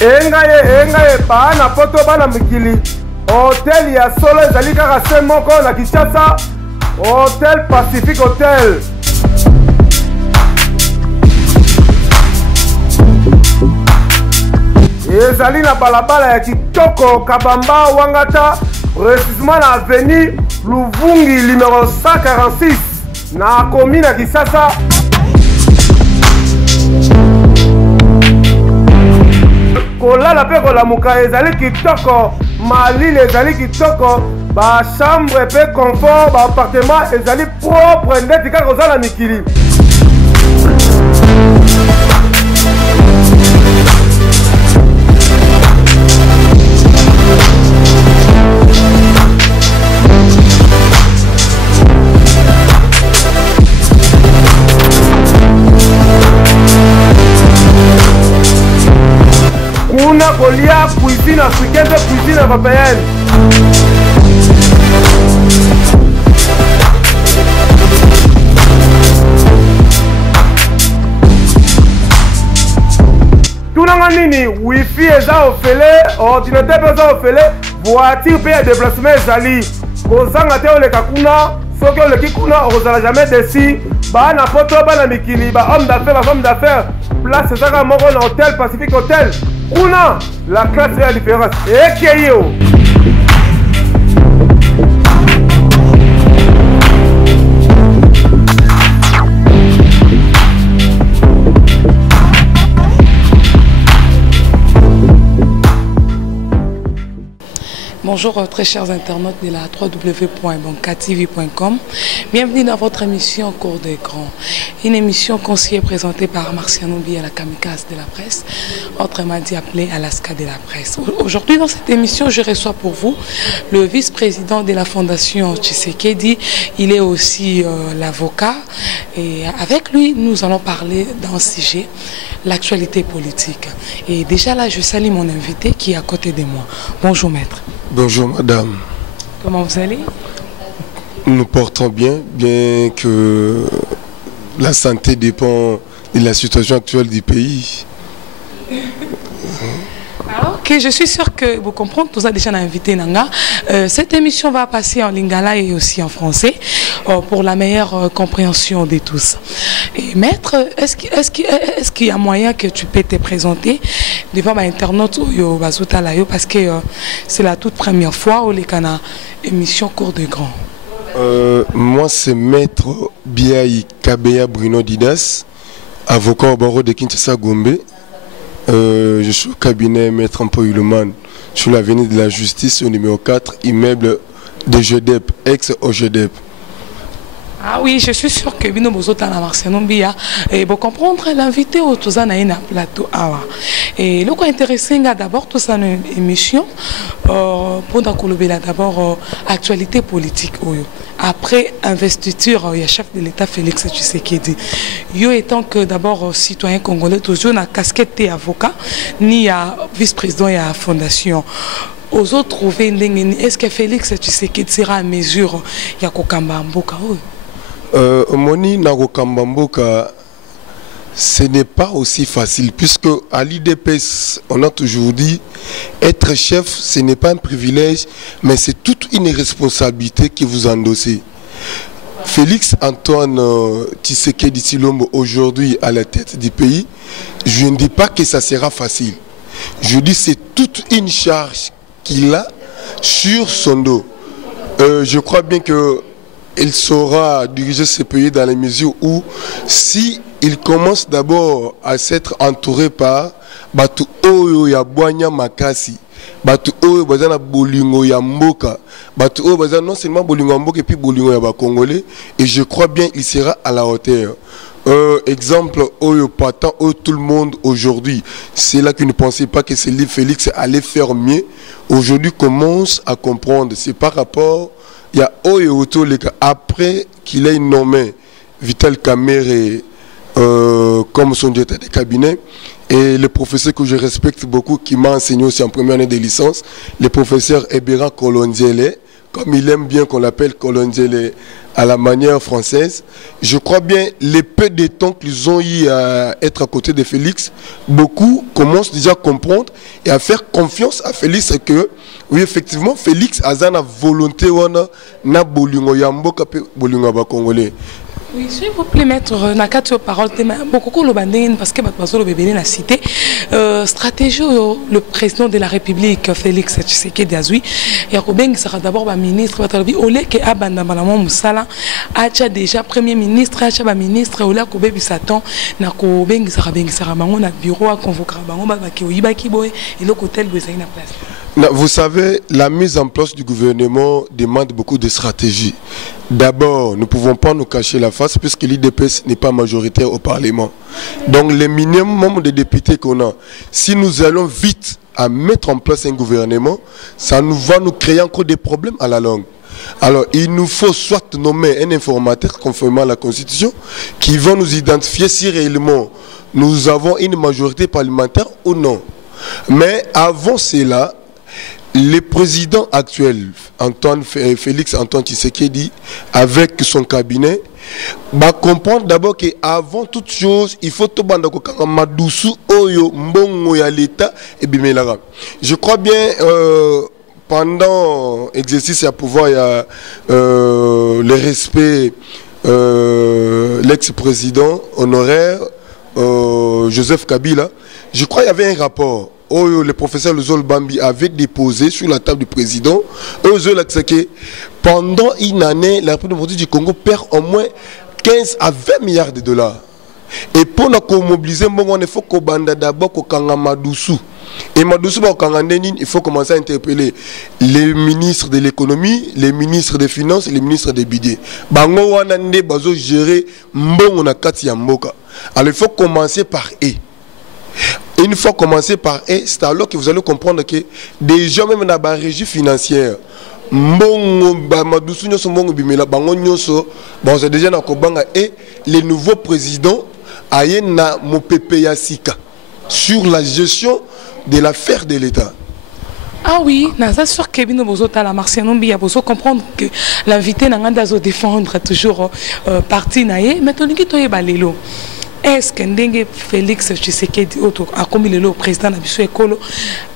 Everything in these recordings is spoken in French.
engaye bana poto bana mikili hotel ya solo ezali kaka se moko na Kinshasa, Hotel Pacific Hotel. Ezali na balabala ya kitoko Kabamba Wangata, précisément na avenue Luvungi numéro 146 na commune ya Kisasa. Kolala pe kolamuka ezali kitoko, malile ezali kitoko, ba chambre pe confort, ba appartement ezali propre ndeti kaka ozala mikili. Kuna kolia cuisine africaine, cuisine européenne. Tunanga nini, wifi eza ofele, ordinateur eza ofele, voiture pe ya déplacement ezali. Kozanga te oleka kuna, soki oleki kuna ozala jamais déçu. Ba na poto bana mikili, ba homme d'affaires, ba femme d'affaires. Place ezaka moko na Hotel Pacific Hotel. Kuna, la classe est la différence. Et Keyo. Bonjour très chers internautes de la www.bancatv.com. Bienvenue dans votre émission Cours des Grands. Une émission conseillée présentée par Marciano Bi à la kamikaze de la presse, autrement dit appelée Alaska de la presse. Aujourd'hui dans cette émission, je reçois pour vous le vice-président de la Fondation Tshisekedi. Il est aussi l'avocat et avec lui, nous allons parler d'un sujet, l'actualité politique. Et déjà là, je salue mon invité qui est à côté de moi. Bonjour maître. Bonjour madame. Comment vous allez? Nous portons bien, bien que la santé dépend de la situation actuelle du pays. Ok, je suis sûr que vous comprenez, tout ça déjà invité Nanga. Cette émission va passer en lingala et aussi en français pour la meilleure compréhension de tous. Et maître, est-ce qu'il y a moyen que tu peux te présenter devant ma internaute parce que c'est la toute première fois où les canaux émission Cours de Grand. Moi c'est maître Biaï Kabeya Bruno Didas, avocat au barreau de Kinshasa Gombe. Je suis au cabinet Maître Ampoyuleman sur l'avenue de la Justice au numéro 4, immeuble de Jedep, ex-Ojedep. Ah oui, je suis sûr que Bino Bozotana Marciano Bia et pour comprendre l'invité au Tozana na plateau awa. Et le quoi intéressant d'abord tout ça une émission pour d'abord actualité politique après investiture il y a chef de l'État Félix Tshisekedi. Yo étant que d'abord citoyen congolais toujours na casquette avocat ni à vice-président et à fondation. Aux autres trouver est-ce que Félix Tshisekedi sera à mesure ya kokamba mboka Moni Narokambamboka, ce n'est pas aussi facile puisque à l'IDPS, on a toujours dit être chef, ce n'est pas un privilège, mais c'est toute une responsabilité que vous endossez. Félix Antoine Tshisekedi Tshilombo aujourd'hui à la tête du pays, je ne dis pas que ça sera facile. Je dis c'est toute une charge qu'il a sur son dos. Je crois bien que il saura diriger ce pays dans les mesures où, si il commence d'abord à s'être entouré par Batu Oyo ya Boanya Makasi, Batu Oyo Bazana Bolingo ya Mboka, Batu Oyo Bazana non seulement Bolingo ya Mboka et puis Bolingo ya Congolais, et je crois bien qu'il sera à la hauteur. Exemple, Oyo Patan, tout le monde aujourd'hui, c'est là qu'ils ne pensaient pas que c'est Félix allait faire mieux. Aujourd'hui, commence à comprendre. C'est par rapport. Il y a Oyo après qu'il ait nommé Vital Kamerhe comme son directeur de cabinet, et le professeur que je respecte beaucoup, qui m'a enseigné aussi en première année de licence, le professeur Ebera Kolonzele, comme il aime bien qu'on l'appelle Kolonzele à la manière française. Je crois bien les peu de temps qu'ils ont eu à être à côté de Félix, beaucoup commencent déjà à comprendre et à faire confiance à Félix que oui effectivement Félix a une volonté na bolingo yamboka pe bolingo ba congolais. Oui, s'il vous plaît, maître, Nakato parole, beaucoup le banding parce que le bébé na cité stratégie le président de la République Félix Tshisekedi Azui et Robeng sera d'abord ministre Batalobi Olé que abanda malamo musala acha déjà premier ministre acha ba ministre Olé ko bebi Satan na ko bengi sera bango na bureau à convoquer bango ba ki oyiba ki boy et le hôtel besoin na place. Vous savez, la mise en place du gouvernement demande beaucoup de stratégie. D'abord, nous ne pouvons pas nous cacher la face puisque l'IDPS n'est pas majoritaire au Parlement. Donc, le minimum de députés qu'on a, si nous allons vite à mettre en place un gouvernement, ça va nous créer encore des problèmes à la longue. Alors, il nous faut soit nommer un informateur conformément à la Constitution qui va nous identifier si réellement nous avons une majorité parlementaire ou non. Mais avant cela, le président actuel, Félix Antoine Tshisekedi, avec son cabinet, va comprendre d'abord qu'avant toute chose, il faut tout Madoussou, Oyo, Mbongo ya l'État et Bimelara. Je crois bien, pendant l'exercice à pouvoir, il y a le respect, l'ex-président honoraire, Joseph Kabila. Je crois qu'il y avait un rapport. Le professeur Luzol Bambi avait déposé sur la table du président pendant une année, la République du Congo perd au moins 15 à 20 milliards de dollars. Et pour nous mobiliser, il faut qu'on bande d'abord qu'on Madoussou. Et Madoussou, il faut commencer à interpeller les ministres de l'économie, les ministres des finances et les ministres des budgets. Bango wanande bazo gérer mbongo na kati ya mboka. Alors il faut commencer par eux. Une fois commencé par et c'est alors que vous allez comprendre que déjà même dans la régie financière, c'est déjà et les nouveaux présidents sur la gestion de l'affaire de l'État. Ah oui, c'est sûr que Bino Bozota la Marcianombi a besoin de comprendre que l'invité n'a pas de défendre toujours parti naïe, mais ton équipe est balélo. Est-ce que Ndenge Félix Tshisekedi a commis le président de l'école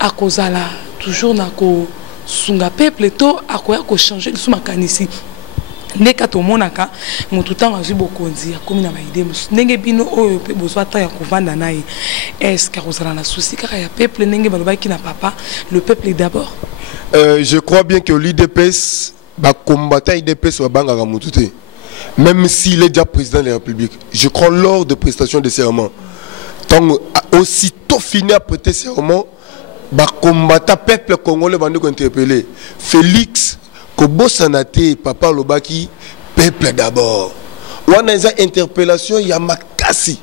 à cause de toujours na ko sunga peuple to a ko changer sous makanisi ndeka to monaka mutu tanga zu bokonzi a commis na baide ndenge bino oyo pe bozwa ta ya kovanda naï. Est-ce que rozala na souci car ya peuple ndenge balobaki na papa le peuple est d'abord. Je crois bien que l'IDPS ba combattre IDPS wa banga ga mutute. Même s'il est déjà président de la République, je crois lors de prestation de serment, tant aussitôt fini à prêter serment, bah combattant peuple congolais va nous interpeller. Félix, Kobo Sanate, Papa Lobaki, peuple d'abord. On a une interpellation, il y a Makassi.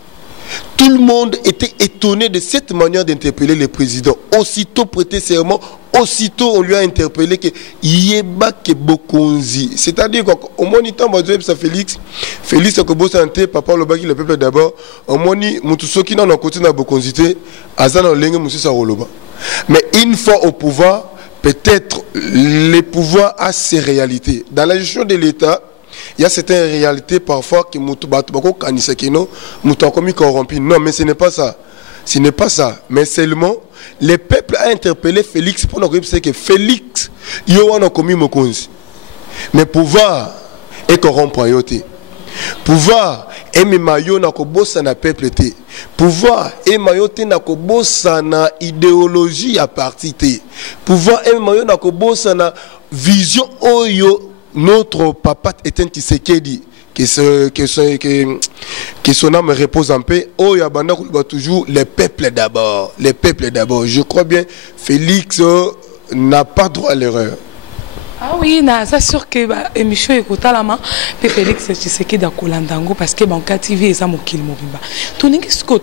Tout le monde était étonné de cette manière d'interpeller le président. Aussitôt prêté serment, aussitôt on lui a interpellé que Yeba Kebokonzi. C'est-à-dire qu'au moins il temps ça Félix Kobo Santé, Papa Lobaki, le peuple d'abord. Au moins Mutusoki n'a côté na Bokonzité, Azana Lenge Moussa Roloba. Mais une fois au pouvoir, peut-être le pouvoir a ses réalités. Dans la gestion de l'État, il y a certaines réalités parfois qui sont corrompues. Non, mais ce n'est pas ça. Ce n'est pas ça. Mais seulement, le peuple a interpellé Félix pour nous dire que Félix, il a commis Mokonzi. Mais pouvoir est corrompu. Pouvoir est maillot na kobosa na peuple te. Pouvoir est maillot na kobosa na idéologie à parti te. Pouvoir est maillot na kobosa na vision oyo. Notre papa est un Tshisekedi que son âme repose en paix. Oh, Yabanda toujours les peuples d'abord. Les peuples d'abord. Je crois bien Félix n'a pas droit à l'erreur. Ah oui, c'est sûr que l'émission est totalement Félix Tshisekedi à Kolandango parce que Banka TV est un mokil mobimba. Tout n'est ce que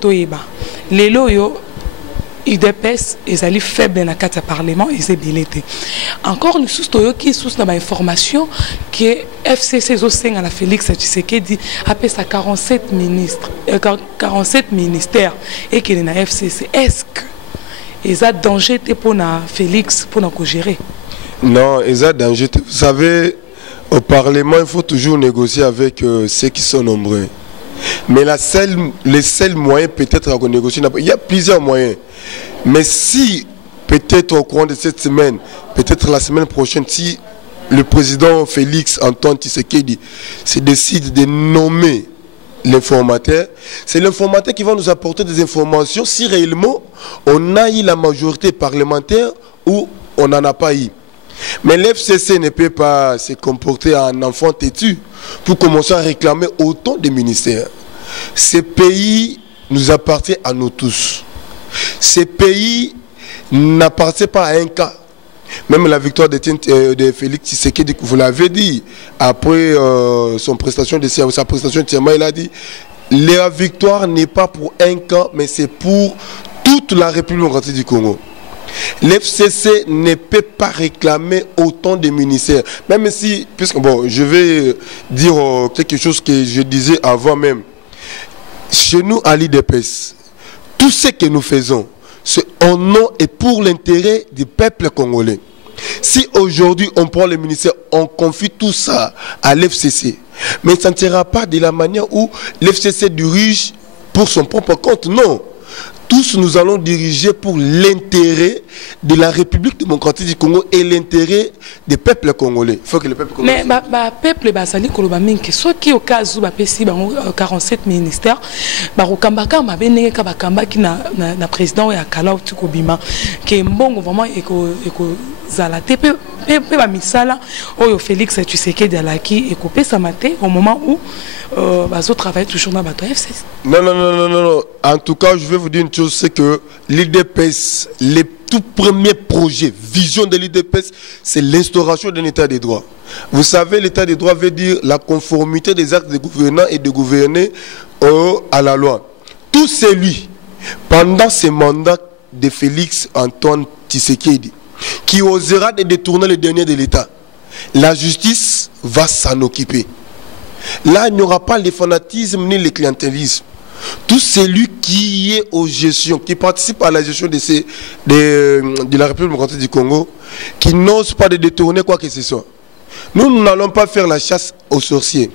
les loyaux UDPS est allé faible dans le Parlement et c'est bilété. Encore une source qui source dans l'information que FCC à la Félix Tshisekedi appelle ça 47 ministres, 47 ministères et qu'il est dans FCC. Est-ce que il y a danger pour Félix pour nous gérer? Non, il y a danger. Vous savez, Au Parlement, il faut toujours négocier avec ceux qui sont nombreux. Mais les seuls moyens peut-être à négocier, il y a plusieurs moyens. Mais si peut-être au courant de cette semaine, peut-être la semaine prochaine, si le président Félix Antoine Tshisekedi se décide de nommer l'informateur, c'est l'informateur qui va nous apporter des informations si réellement on a eu la majorité parlementaire ou on n'en a pas eu. Mais l'FCC ne peut pas se comporter en enfant têtu pour commencer à réclamer autant de ministères. Ce pays nous appartient à nous tous. Ce pays n'appartient pas à un cas. Même la victoire de Félix Tshisekedi, vous l'avez dit, après sa prestation de serment, il a dit la victoire n'est pas pour un camp, mais c'est pour toute la République démocratique du Congo. L'FCC ne peut pas réclamer autant de ministères. Même si, puisque bon, je vais dire quelque chose que je disais avant même. Chez nous, à l'IDPS, tout ce que nous faisons, c'est en nom et pour l'intérêt du peuple congolais. Si aujourd'hui on prend le ministère, on confie tout ça à l'FCC, mais ça ne sera pas de la manière où l'FCC dirige pour son propre compte, non. Tous nous allons diriger pour l'intérêt de la République démocratique du Congo et l'intérêt des peuples congolais. Il faut que le peuple congolais... Mais le peuple, sali koloba mingi, ceux qui au cas où bapesi 47 ministères, barokambaka mabene ka bakamba ki na président ya kala utikobima ke mbongo vraiment eko zala tepe pe ba misala oyo Félix Tshisekedi alaki ekopé sa maté au moment où bazo travaille toujours dans bateau FCC. Non. En tout cas, je vais vous dire une chose, c'est que l'IDPS, les tout premiers projets, vision de l'IDPS, c'est l'instauration d'un état de droit. Vous savez, l'état de droit veut dire la conformité des actes de gouvernants et de gouverner à la loi. Tout celui, pendant ce mandat de Félix Antoine Tshisekedi, qui osera de détourner les derniers de l'État, la justice va s'en occuper. Là, il n'y aura pas le fanatisme ni le clientélisme. Tout celui qui est aux gestions, qui participe à la gestion de la République démocratique du Congo, qui n'ose pas de détourner quoi que ce soit. Nous n'allons pas faire la chasse aux sorciers.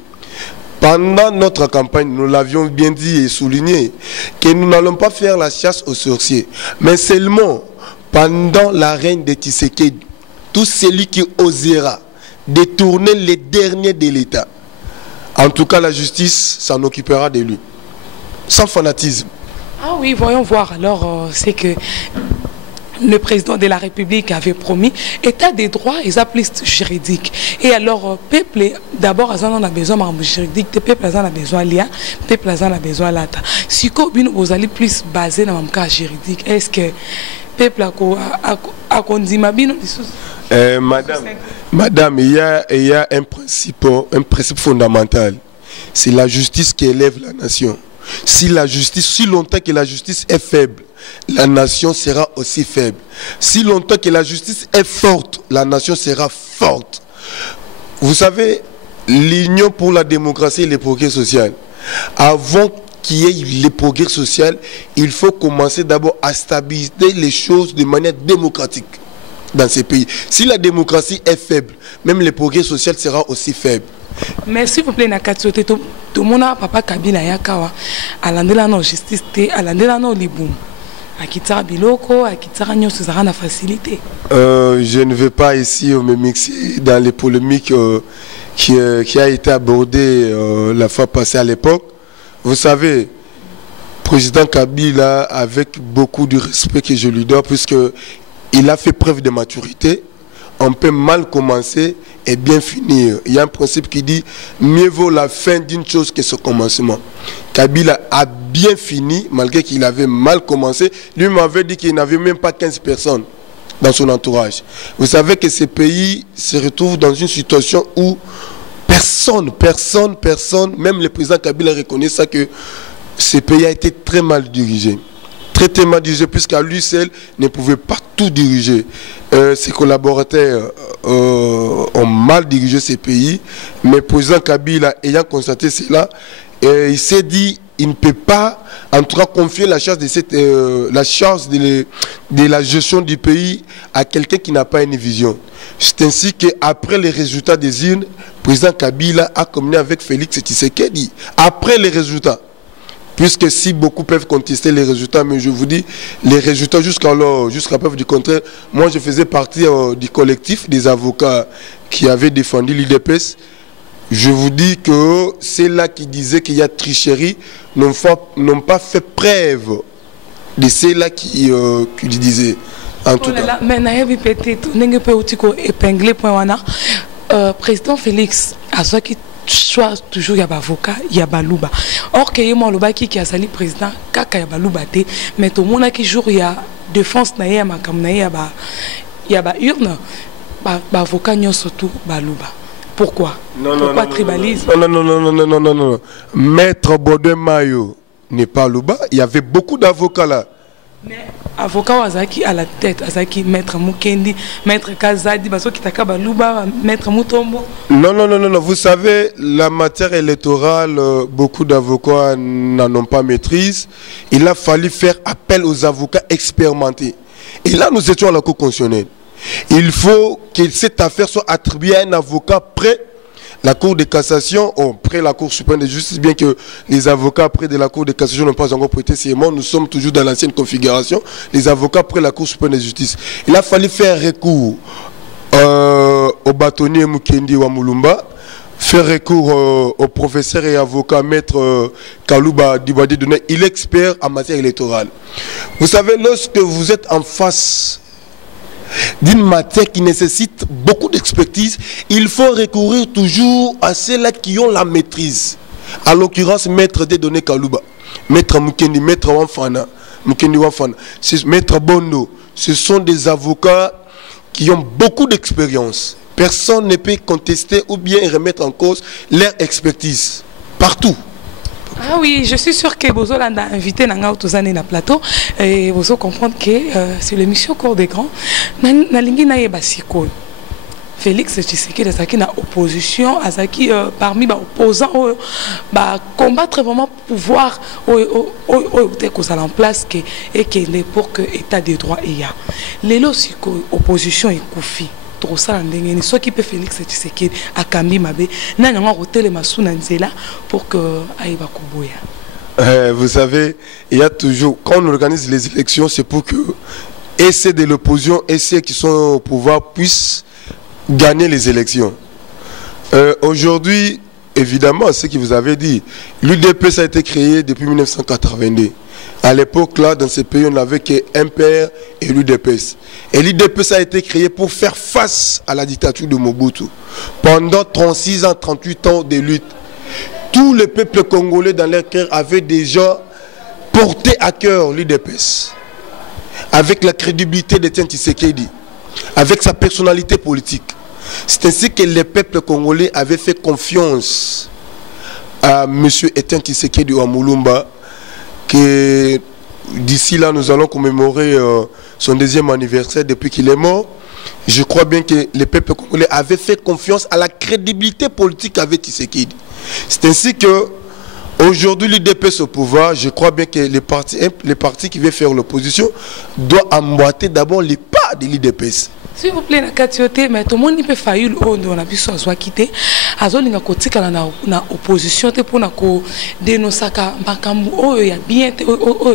Pendant notre campagne, nous l'avions bien dit et souligné, que nous n'allons pas faire la chasse aux sorciers. Mais seulement, pendant la règne de Tshisekedi, tout celui qui osera détourner les derniers de l'État, en tout cas la justice s'en occupera de lui. Sans fanatisme. Ah oui, voyons voir. Alors, c'est que le président de la République avait promis état des droits et la plus juridique. Et alors, peuple, d'abord, on a besoin de juridique, peuple a besoin de peuple a besoin de l'ata. Si vous allez plus basé dans le cas juridique, est-ce que peuple a condima bien Madame, il y a un principe fondamental. C'est la justice qui élève la nation. Si longtemps que la justice est faible, la nation sera aussi faible. Si longtemps que la justice est forte, la nation sera forte. Vous savez, l'Union pour la démocratie et le progrès social, avant qu'il y ait le progrès social, il faut commencer d'abord à stabiliser les choses de manière démocratique dans ces pays. Si la démocratie est faible, même le progrès social sera aussi faible. Mais s'il vous plaît, Nakatsote, tout le monde a papa Kabila Yakawa, à l'andela non justice, à l'andela non liboum, à Kitara Biloko, à Kitara Nyo Suzarana facilité. Je ne vais pas ici me mixer dans les polémiques qui a été abordée la fois passée à l'époque. Vous savez, président Kabila, avec beaucoup de respect que je lui dois, puisqu'il a fait preuve de maturité, on peut mal commencer et bien finir. Il y a un principe qui dit mieux vaut la fin d'une chose que son commencement. Kabila a bien fini malgré qu'il avait mal commencé. Lui m'avait dit qu'il n'avait même pas 15 personnes dans son entourage. Vous savez que ce pays se retrouve dans une situation où personne, même le président Kabila reconnaît ça, que ce pays a été très mal dirigé. Très mal dirigé, puisqu'à lui seul ne pouvait pas tout diriger. Ses collaborateurs ont mal dirigé ces pays, mais le président Kabila ayant constaté cela, il s'est dit il ne peut pas, en tout cas, confier la charge de la gestion du pays à quelqu'un qui n'a pas une vision. C'est ainsi qu'après les résultats des urnes, le président Kabila a communiqué avec Félix Tshisekedi. Après les résultats, puisque si beaucoup peuvent contester les résultats, mais je vous dis, les résultats jusqu'à preuve du contraire, moi je faisais partie du collectif des avocats qui avaient défendu l'IDPS. Je vous dis que c'est là qui disaient qu'il y a tricherie, n'ont pas fait preuve de ceux-là qui disaient. En tout cas. Mais président Félix, à ce qui soit toujours y a avocat, y a balouba. Or que moi le qui a sali président, kaka y a balouba té, mais tout le monde qui jour y a défense na y a makam na y a ba urne, ba avocat n'y surtout balouba. Pourquoi? Pourquoi tribalisme? Non. Maître Baudouin Mayo n'est pas louba. Il y avait beaucoup d'avocats là. Mais avocat Wazaki à la tête, Azaki, maître Mukendi, maître Kazadi, Baso Kitaka Balouba, maître Mutombo. Non. Vous savez, la matière électorale, beaucoup d'avocats n'en ont pas maîtrise. Il a fallu faire appel aux avocats expérimentés. Et là, nous étions à la Cour constitutionnelle. Il faut que cette affaire soit attribuée à un avocat près la Cour de cassation, près la Cour suprême de justice, bien que les avocats près de la Cour de cassation n'ont pas encore prêté serment, nous sommes toujours dans l'ancienne configuration, les avocats près la Cour suprême de justice. Il a fallu faire recours au bâtonnier Mukendi Wamulumba, faire recours au professeur et avocat maître Kalouba Dibadi Doné, il est expert en matière électorale. Vous savez, lorsque vous êtes en face d'une matière qui nécessite beaucoup d'expertise, il faut recourir toujours à ceux-là qui ont la maîtrise. En l'occurrence, maître Dédoné Kalouba, maître Mukendi, maître Wamfana, maître Bondo. Ce sont des avocats qui ont beaucoup d'expérience. Personne ne peut contester ou bien remettre en cause leur expertise. Partout. Ah oui, je suis sûr que Bozo l'a invité dans le plateau et Bozo comprendre que c'est l'émission Cours des Grands. Félix Tshisekedi est dans opposition, parmi les opposants, combattre vraiment pouvoir en place et que pour que l'État des droits y a. L'opposition est coufie. Soit qui peut Félix Tshisekedi à Kambi Mabe, n'a pas hôtel Masounanzela pour que Aïba Kouboya. Vous savez, il y a toujours, quand on organise les élections, c'est pour que ceux de l'opposition et ceux qui sont au pouvoir puissent gagner les élections. Aujourd'hui, évidemment, ce que vous avez dit, l'UDPS a été créé depuis 1982. À l'époque, là, dans ce pays, on n'avait qu'un père et l'UDPS. Et l'UDPS a été créé pour faire face à la dictature de Mobutu. Pendant 36 ans, 38 ans de lutte, tout le peuple congolais dans leur cœur avait déjà porté à cœur l'UDPS. Avec la crédibilité d'Etienne Tshisekedi, avec sa personnalité politique. C'est ainsi que le peuple congolais avait fait confiance à M. Etienne Tshisekedi Wamulumba, que d'ici là nous allons commémorer son deuxième anniversaire depuis qu'il est mort. Je crois bien que le peuple congolais avait fait confiance à la crédibilité politique avec Tshisekedi. C'est ainsi que aujourd'hui l'UDPS au pouvoir, je crois bien que les partis qui veulent faire l'opposition doivent emboîter d'abord les pas de l'UDPS. S'il vous plaît, mais tout le monde peut faire on a pu soit quitté. Azolinga kotika na opposition te pour na ko dénoncer makambu il y a bien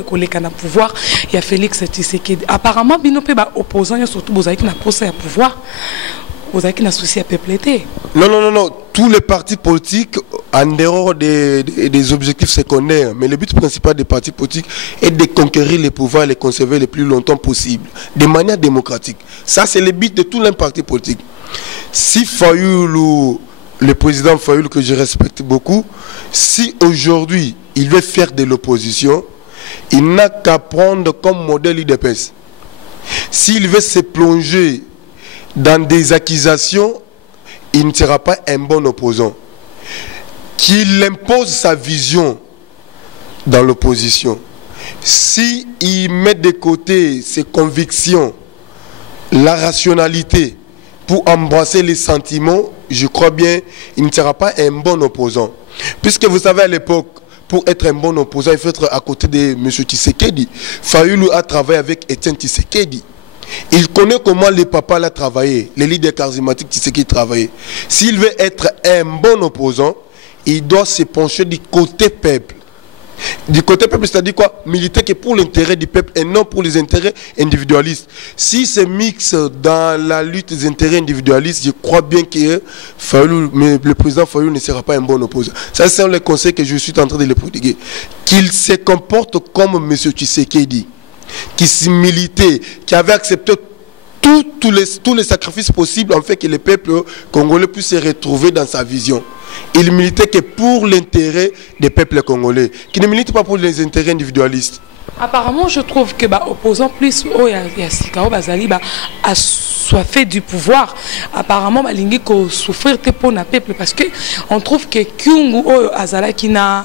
koleka na pouvoir, il y a Félix Tshisekedi. Apparemment bino pe ba opposant surtout bozaki na procès à pouvoir. Vous avez un souci à peupleter. Non. Tous les partis politiques, en dehors des objectifs secondaires, mais le but principal des partis politiques est de conquérir les pouvoirs et les conserver le plus longtemps possible, de manière démocratique. Ça, c'est le but de tous les partis politiques. Si Fayoulou, le président Fayoulou, que je respecte beaucoup, si aujourd'hui il veut faire de l'opposition, il n'a qu'à prendre comme modèle l'UDPS. S'il veut se plonger dans des accusations, il ne sera pas un bon opposant. Qu'il impose sa vision dans l'opposition. S'il met de côté ses convictions, la rationalité, pour embrasser les sentiments, je crois bien qu'il ne sera pas un bon opposant. Puisque vous savez, à l'époque, pour être un bon opposant, il faut être à côté de M. Tshisekedi. Fayulu a travaillé avec Etienne Tshisekedi. Il connaît comment les papas l'ont travaillé, les leaders charismatiques Tshisekedi travaillaient. S'il veut être un bon opposant, il doit se pencher du côté peuple. Du côté peuple, c'est-à-dire quoi? Militer que pour l'intérêt du peuple et non pour les intérêts individualistes. Si c'est mix dans la lutte des intérêts individualistes, je crois bien que le président Fayulu ne sera pas un bon opposant. Ça, c'est le conseil que je suis en train de le prodiguer. Qu'il se comporte comme M. Tshisekedi, qui s'est milité, qui avait accepté tous les sacrifices possibles en fait que le peuple congolais puisse se retrouver dans sa vision. Il militait que pour l'intérêt des peuples congolais, qui ne milite pas pour les intérêts individualistes. Apparemment, je trouve que opposant plus au Yasikao Bazali a soifé du pouvoir. Apparemment, Balingi ko souffrir pour le peuple parce que on trouve que Kyungu Azala qui n'a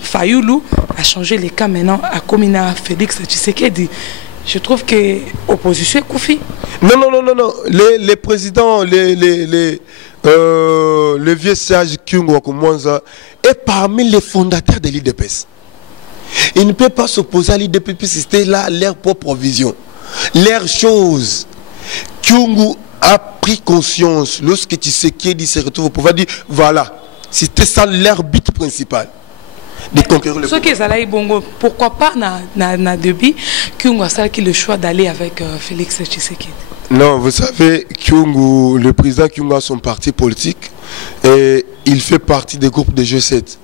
Fayulu a changé les cas maintenant à Komina Félix Tshisekedi. Je trouve que l'opposition est Koufi. Non. Les présidents, le vieux sage Kyungu Wakumwanza est parmi les fondateurs de l'IDPS. Il ne peut pas s'opposer à l'IDPS puisque c'était là leur propre vision, leur chose. Kyungu a pris conscience lorsque Tshisekedi se retrouve au pouvoir, dit voilà, c'était ça leur but principal. De conquérir le pouvoir. Pourquoi pas na début Kyungu a le choix d'aller avec Félix Tshisekedi? Non, vous savez, Kyungu, le président Kyungu a son parti politique et il fait partie des groupes de G7.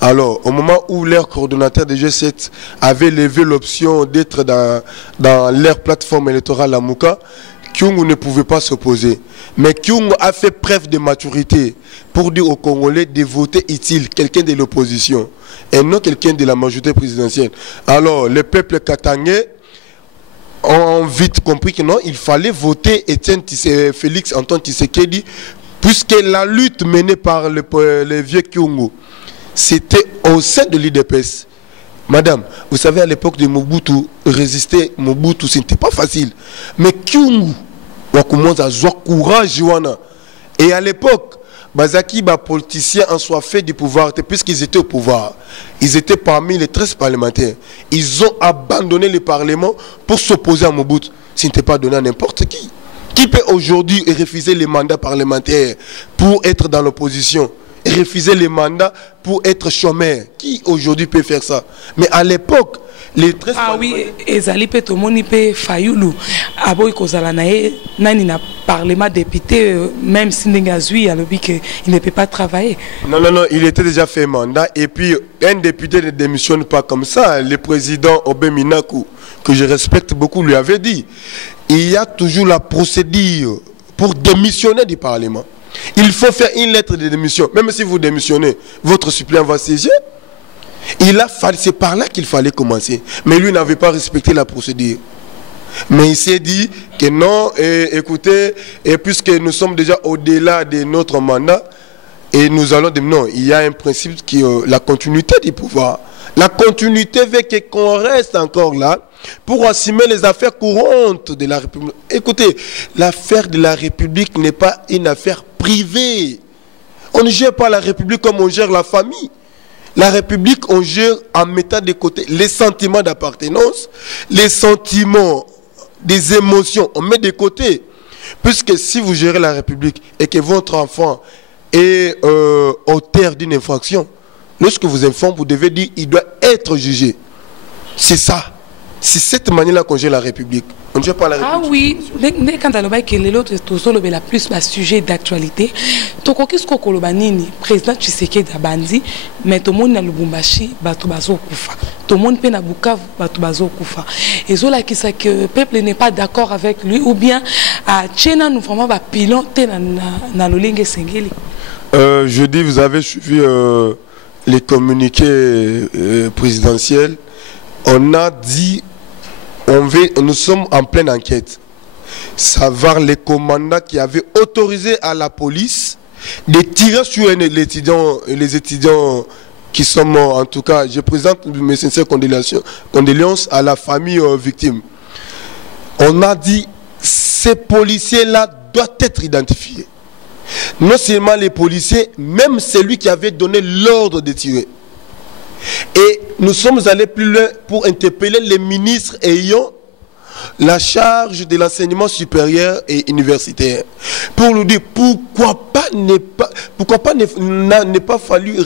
Alors, au moment où leur coordonnateur de G7 avait levé l'option d'être dans leur plateforme électorale à Mouka, Kyungu ne pouvait pas s'opposer. Mais Kyungu a fait preuve de maturité pour dire aux Congolais de voter utile, quelqu'un de l'opposition, et non quelqu'un de la majorité présidentielle. Alors, le peuple katangais ont vite compris que non, il fallait voter Félix Antoine Tshisekedi, puisque la lutte menée par le vieux Kyungu, c'était au sein de l'IDPS. Madame, vous savez, à l'époque de Mobutu, résister Mobutu, ce n'était pas facile. Mais Kyungu, on commence à jouer courage. Et à l'époque, Bazaki, politiciens en soit fait du pouvoir, puisqu'ils étaient au pouvoir. Ils étaient parmi les 13 parlementaires. Ils ont abandonné le Parlement pour s'opposer à Mobutu. Ce n'était pas donné à n'importe qui. Qui peut aujourd'hui refuser les mandats parlementaires pour être dans l'opposition? Refuser les mandats pour être chômeur. Qui aujourd'hui peut faire ça? Mais à l'époque, les 13 oui, ezali pe tomoni pe Fayulu aboy kozala nae nani na parlement député même si Ndengazui a dit qu'il ne peut pas travailler. Non, il était déjà fait mandat et puis un député ne démissionne pas comme ça. Le président Obé Minaku, que je respecte beaucoup, lui avait dit il y a toujours la procédure pour démissionner du Parlement. Il faut faire une lettre de démission. Même si vous démissionnez, votre suppléant va saisir. C'est par là qu'il fallait commencer. Mais lui n'avait pas respecté la procédure. Mais il s'est dit que non, écoutez, et puisque nous sommes déjà au-delà de notre mandat, et nous allons dire non, il y a un principe qui est la continuité du pouvoir. La continuité veut qu'on reste encore là pour assumer les affaires courantes de la République. Écoutez, l'affaire de la République n'est pas une affaire privée. On ne gère pas la République comme on gère la famille. La République, on gère en mettant de côté les sentiments d'appartenance, les sentiments des émotions, on met de côté. Puisque si vous gérez la République et que votre enfant est auteur d'une infraction, lorsque vous informez, vous devez dire qu'il doit être jugé. C'est ça. C'est cette manière-là qu'on gère la République. On ne gère pas la République. Ah oui, mais quand on a l'autre, la plus le sujet d'actualité. Donc, qu'est-ce qu'on a dit? Président Tshisekedi a bandi, mais tout le monde a Lubumbashi, bato bazo kufa. Tout le monde peut na Bukavu, bato bazo kufa. Et cela qui sait que le peuple n'est pas d'accord avec lui, ou bien à Tchena nous vraiment va piloter na lolingue sengeli. Jeudi, vous avez suivi les communiqués présidentiels. On a dit nous sommes en pleine enquête. Savoir les commandants qui avaient autorisé à la police de tirer sur les étudiants qui sont morts. En tout cas, je présente mes sincères condoléances à la famille victime. On a dit ces policiers-là doivent être identifiés. Non seulement les policiers, même celui qui avait donné l'ordre de tirer. Et nous sommes allés plus loin pour interpeller les ministres ayant la charge de l'enseignement supérieur et universitaire, pour nous dire pourquoi ne pas fallu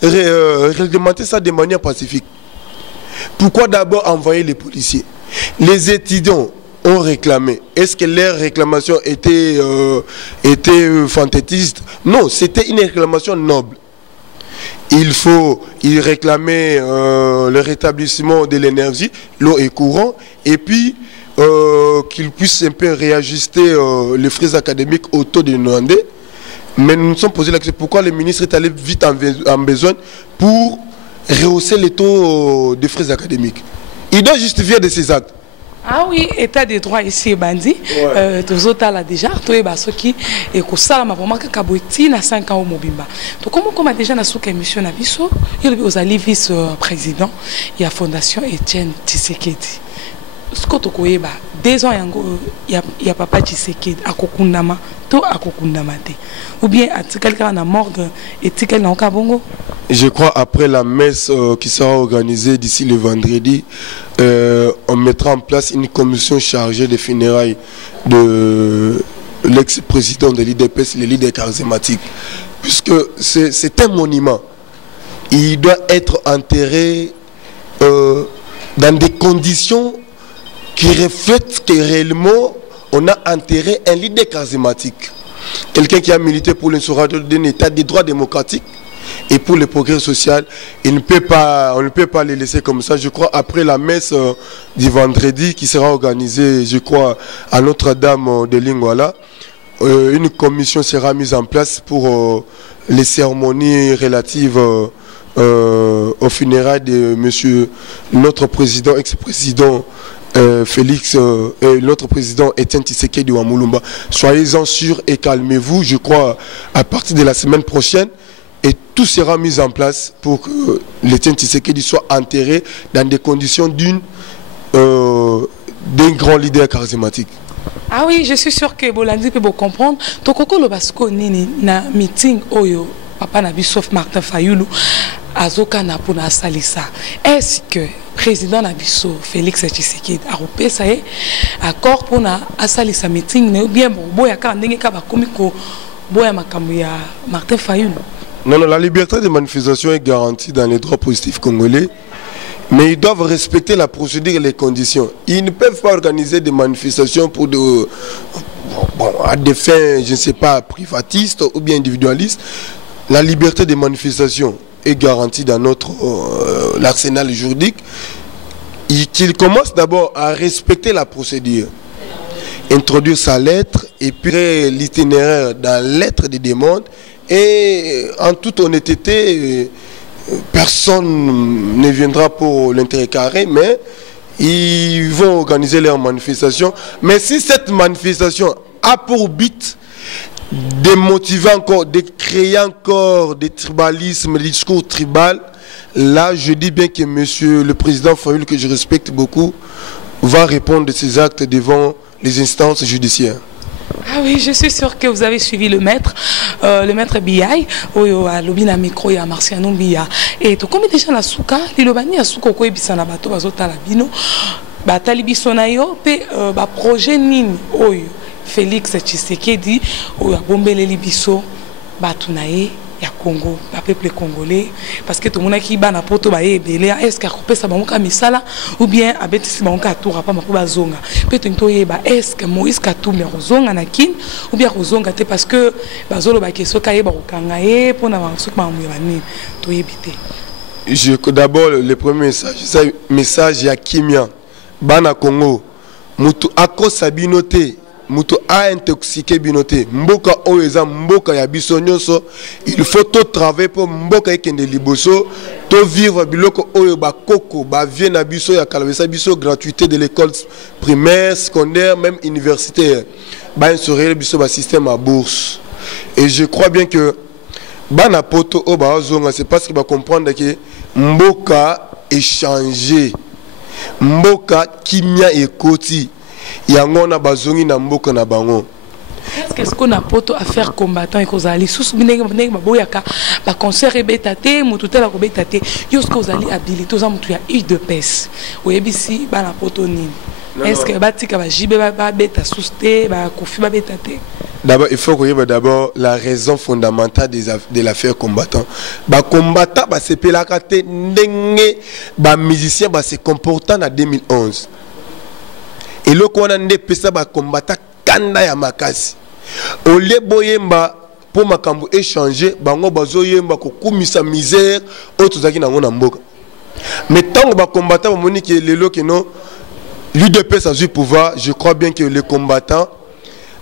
réglementer ça de manière pacifique. Pourquoi d'abord envoyer les policiers? Les étudiants ont réclamé. Est-ce que leur réclamation était fantaisiste? Non, c'était une réclamation noble. Il réclamait le rétablissement de l'énergie, l'eau et courant, et puis qu'il puisse un peu réajuster les frais académiques au taux de demandé. Mais nous nous sommes posé la question pourquoi le ministre est allé vite en besoin pour rehausser les taux des frais académiques. Il doit justifier de ses actes. Ah oui, état des droits ici bandi. Tous autres là déjà, tous les basso qui et que ça m'a vraiment kabouti na 5 ans au Mobimba. Donc comment déjà na souka émission na biso, il y a vice-président, il y a fondation Etienne Tshisekedi. Ce que tu connais ba 2 ans il y a papa Tshisekedi akokundama to akokundama te. Ou bien quelqu'un na morgue et quelqu'un na Kabongo. Je crois après la messe qui sera organisée d'ici le vendredi, on mettra en place une commission chargée des funérailles de l'ex-président de l'IDPS, le leader charismatique. Puisque c'est un monument. Il doit être enterré dans des conditions qui reflètent que réellement on a enterré un leader charismatique. Quelqu'un qui a milité pour l'instauration d'un état de droit démocratique. Et pour le progrès social, on ne peut pas les laisser comme ça. Je crois après la messe du vendredi qui sera organisée, je crois, à Notre-Dame de Lingwala, une commission sera mise en place pour les cérémonies relatives aux funérailles de monsieur, notre président, ex-président Félix et l'autre président Etienne Tshisekedi de Wamulumba. Soyez-en sûrs et calmez-vous. Je crois à partir de la semaine prochaine, et tout sera mis en place pour que l'Etienne Tshisekedi soit enterré dans des conditions d'un grand leader charismatique. Ah oui, je suis sûr que Bolandi peut comprendre. Tokoko lo basko nini na meeting oyo papa na bisof Martin Fayulu azoka na pona salisa. Est-ce que président na biso Félix Tshisekedi a repé ça est accord pour na salisa meeting ne bien bon boya ka ndenge ka ba komiko boya makambo ya Martin Fayulu? Non, la liberté de manifestation est garantie dans les droits positifs congolais, mais ils doivent respecter la procédure et les conditions. Ils ne peuvent pas organiser des manifestations pour à des fins, je ne sais pas, privatistes ou bien individualistes. La liberté de manifestation est garantie dans notre l'arsenal juridique. Qu'il commence d'abord à respecter la procédure, introduire sa lettre et puis l'itinéraire dans la lettre de demande. Et en toute honnêteté, personne ne viendra pour l'intérêt carré, mais ils vont organiser leur manifestation. Mais si cette manifestation a pour but de motiver encore, de créer encore des tribalismes, des discours tribaux, là je dis bien que monsieur le président Fayulu, que je respecte beaucoup, va répondre de ses actes devant les instances judiciaires. Ah oui, je suis sûr que vous avez suivi le maître Biaï, à l'obina micro et à Marciano Bia. Et tout comme déjà la souka, l'ilobani a souka ko ebisana bato bazota la bino, batali bisonayo pe ba projet nini oyo Félix Tshisekedi oyo abombele libiso bato nae ya Congo, la peuple congolais, parce que tout le monde qui bat na poto ba ebele, est-ce que couper ça banka misala ou bien abetisi banka toura pas makuba zonga. Peut-être to yeba est-ce que Moïse Katumbi rozonga na kin ou bien rozonga te parce que bazolo ba keso kaye ba okanga e pona ba sukma mwani to yebite. Je d'abord le premier message, c'est message ya Kimia bana Congo. Mutu akosa binote mutu a intoxiqué binote mboka oeza mboka ya biso nyonso, il faut tout travailler pour mboka ekende liboso to vivre biloko oyo ba koko ba vie na biso ya kalabesa biso gratuité de l'école primaire, secondaire, même universitaire, ba insérer biso ba système à bourse. Et je crois bien que bana poto o ba zonga, c'est parce que ba comprendre que mboka échanger, mboka kimia ekoti yango na bazongi na mboka na bango. Est-ce qu'on a poto à faire combattant et qu'on a les sous bindé baboyaka ba concert et bétaté mututela ko bétaté yosko ozali habilité aux amutu ya UDPS oyebisi ba na poto nini est-ce que batika ba jibe ba beta souste ba kofi ba bétaté. D'abord, il faut connaître d'abord la raison fondamentale de l'affaire combattant. Les combattants, c'est que les musiciens se comportent en 2011. Et le qu'on a des combattants kanda ya makasi. Au lieu boyemba pour makambo échanger, bango bazoyemba ko kumisa misère autres zaki na ngona mboka. Mais tant que les combattants monique les lo que non l'UDPS a du pouvoir, je crois bien que les combattants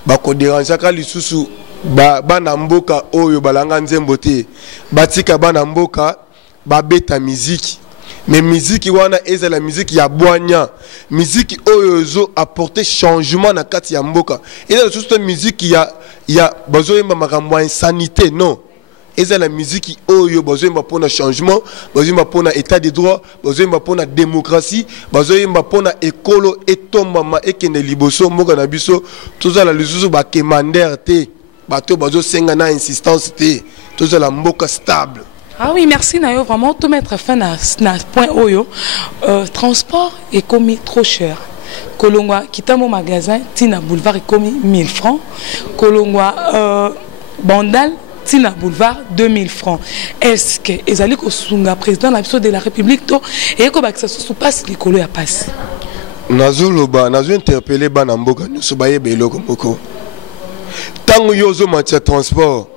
bako déranger ka lisusu bana mboka oyo balanga nzembo te batika bana mboka babeta musique mais musique wana eza la musique ya bwanya musique oyo zo apporter changement na kati ya mboka eza lisusu musique ya bazoyemba makambo ya insanité non eza la musique oyo bazoyemba pona changement bazoyemba pona état de droit bazoyemba pona démocratie bazoyemba pona ekolo etombama ekende liboso mboka na biso tozala lisusu ba commander te bato bazo senga na insistance te tozala mboka stable. Ah oui, merci Nayo, vraiment tout mettre fin à point oyo transport est commis trop cher. Kolongwa quitta mon magasin tina boulevard est commis 1000 francs. Kolongwa bandal tina boulevard 2000 francs. Est-ce que ezali ko sunga président de la République to et ko ba que ça se passe les colo ya passe. Nazo loba nazo interpeller bana mboka nyuso baye beloko moko. Tango yozo matia transport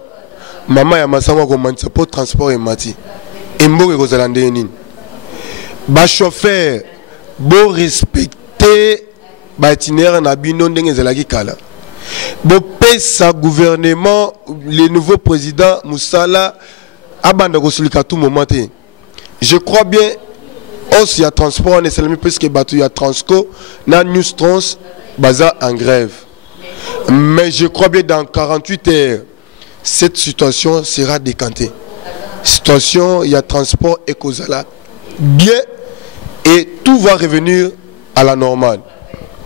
mama ya masanga ko matia pour transport et mati. Emboke ko zalande nini. Ba chauffeur bo respecter ba itinéraire na bino ndenge zelaki kala. Bon, sa gouvernement, le nouveau président Moussala, abanda kosulika tout moment. Je crois bien, aussi il y a transport, on est plus que il y a Transco, na News Trans, baza en grève. Mais je crois bien dans 48 heures, cette situation sera décantée. Situation, il y a transport et Kozala bien et tout va revenir à la normale.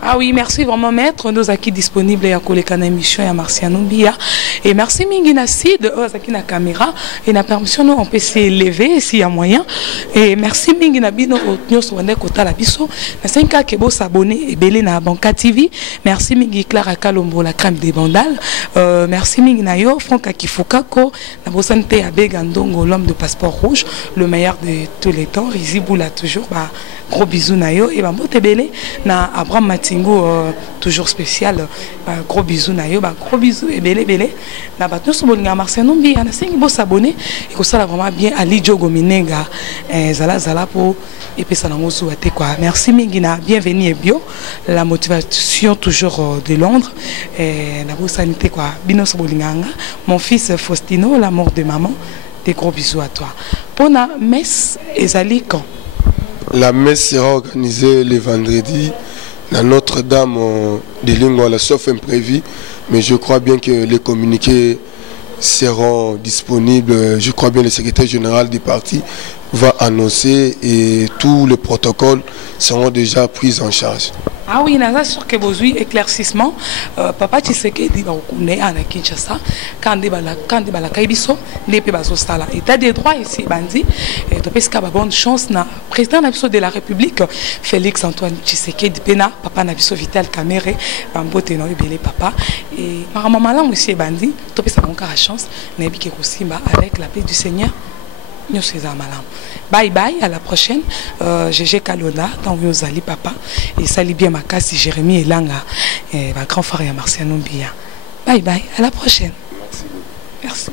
Ah oui, merci vraiment maître. Nous sommes disponibles à la émission à Marciano Mbia. Et merci Mingina Sid, na caméra. Et la permission, on peut s'élever s'il y a moyen. Et merci Mingina Bino, nous sommes kota la biso. Na 5 ans que vous s'abonner et belé na Banca TV. Merci Mingi Clara Kalombo, la crème des bandales. Merci Mingina Yo, Franck Akifukako, na Bosante Abe Gandongo, l'homme de passeport rouge, le meilleur de tous les temps. Riziboula toujours, bah, gros bisous na yo. Et bah, Motebele, na Abraham Matingo, toujours spécial. Bah, gros bisous na yo, bah, gros bisous et belé belé. Na batno sobolinga Marciano Mbia, na 5 beaux s'abonner. Et que ça vraiment bien Ali Diogo Minenga, Zala Zala pour et puis ça n'a quoi. Merci Mingina, bienvenue et bio. La motivation toujours de Londres. Et la bonne sanité quoi. Bino sobolinganga. Mon fils Faustino, la mort de maman. Des gros bisous à toi. Pour la messe ezali quand? La messe sera organisée le vendredi à Notre-Dame de Lingouala, sauf imprévu. Mais je crois bien que les communiqués seront disponibles. Je crois bien que le secrétaire général du parti va annoncer et tous les protocoles seront déjà pris en charge. Ah oui, il sûr que vous avez éclaircissement. Papa Tshisekedi va reconnaître à Kinshasa quand il va la Kaibiso, les pays sala. État des droits ici, bandi. Et de pesca bonne chance na président de la République Félix Antoine Tshisekedi Pena, papa Nabiso Vital Kamere, bambote no ebele papa. Et maman maman aussi bandi. De pesca bon la chance. Nebi Kekosimba avec la paix du Seigneur. Bye bye, à la prochaine. GG Kalona, dans Yozali Papa, et Sali bien Makasi, Jérémy et Langa, et ma grand frère Marciano Mbia. Bye bye, à la prochaine. Merci. Merci.